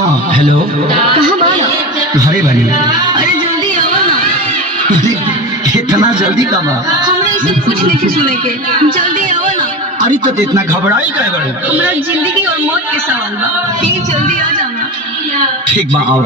हाँ हेलो, कहाँ बाना? घरे बानी। अरे जल्दी आओ ना। अरे इतना जल्दी कब आ? हमरा ये सब कुछ नहीं सुने के, जल्दी आओ ना। अरे तो इतना घबराई काहे बाड़ू? हमरा जिंदगी और मौत के सवाल बा, ठीक जल्दी आ जाना। ठीक बा आओ।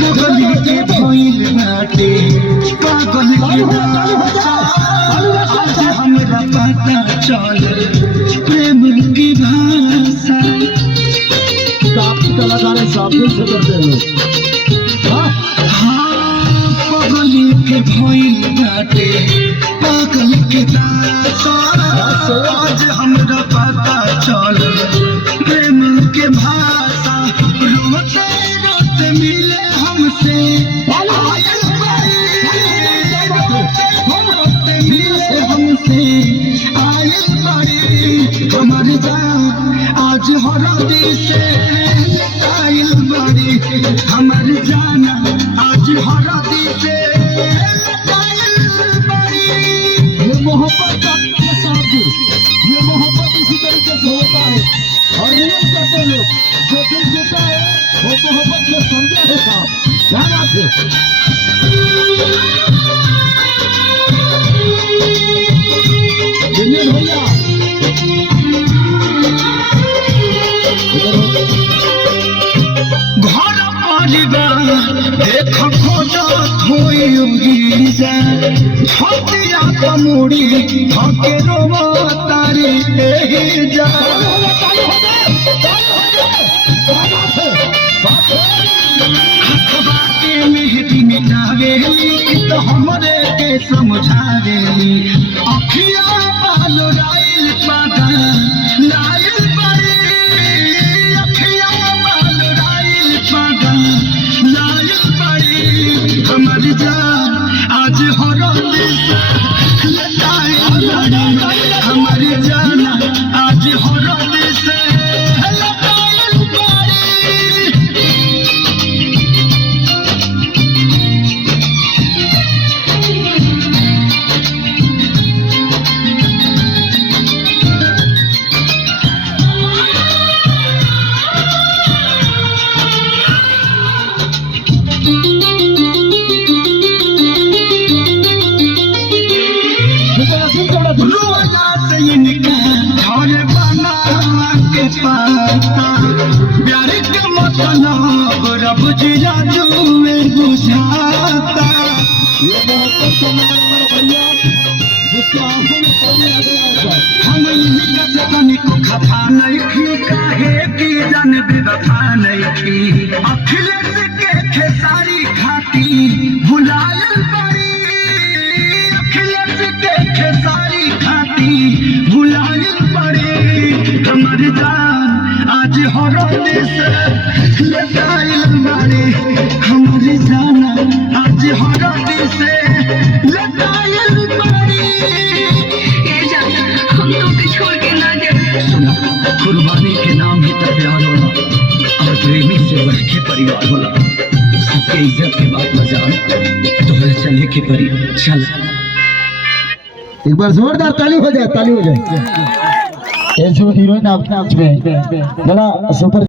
पागल के भइल बाटे, पागल के भाषा आज हमरा पता चल प्रेम की भाषा। काफी कलाकार साबुन से करते हैं लोग। हाँ पागल के भइल बाटे, पागल के भाषा आज हमरा पता चल प्रेम के भाषा। रोते रोते मिले हमसे मिले हमसे आयल बड़ी हमार जान आज हरदी से आयल बड़ी हमार जान आज हरदी से आयल बड़ी। ये मोहब्बत का शब्द, ये मोहब्बत इसी तरीके से होता है और रियल करते लोग जो दिल देता है वो मोहब्बत में समझा है साहब। ध्यान रखें। दिनेश भैया घर परिवार देख खोजत होई जा हतिया कमुड़ी थके रोवा तारी एही जा। हथवा के मेहदी मिटावेली तो हमरे के समझावेली अखिया बाल राइल पादा लाइल बड़ी अखिया बाल राइल पादा लाइल बड़ी हमर जान आज हरद से लटाइल बड़ी हमर जान आज हरद से लटाइल बड़ी। रोया से इनका घर बना के पाता प्यार के मतलब रब जिया जुए बुझाता। ये मोहब्बत का मतलब भैया जिसके आंखों में पानी आ गया है। हम इनका से तनिको खफा नहीं थी काहे की जन बेवफा नहीं थी अखिलेश के खेसारी खाती भुलायल बड़ी अखिलेश के खेसारी खाती भुलायल बड़ी हमर जान आज हरद से लटाइल बड़ी हमर जान आज हरद से लटाइल बड़ी। ए जान, हम तो के छोड़ के ना जाए। सुना कुर्बानी के नाम ही तो प्यार होला और प्रेमी से बढ़ के परिवार होला। सबके इज्जत के बात में जान तोहरे चले के परी चल। एक बार जोरदार ताली हो जाए, ताली हो जाए। ये जो हीरोइन आपके आप में बड़ा सुपर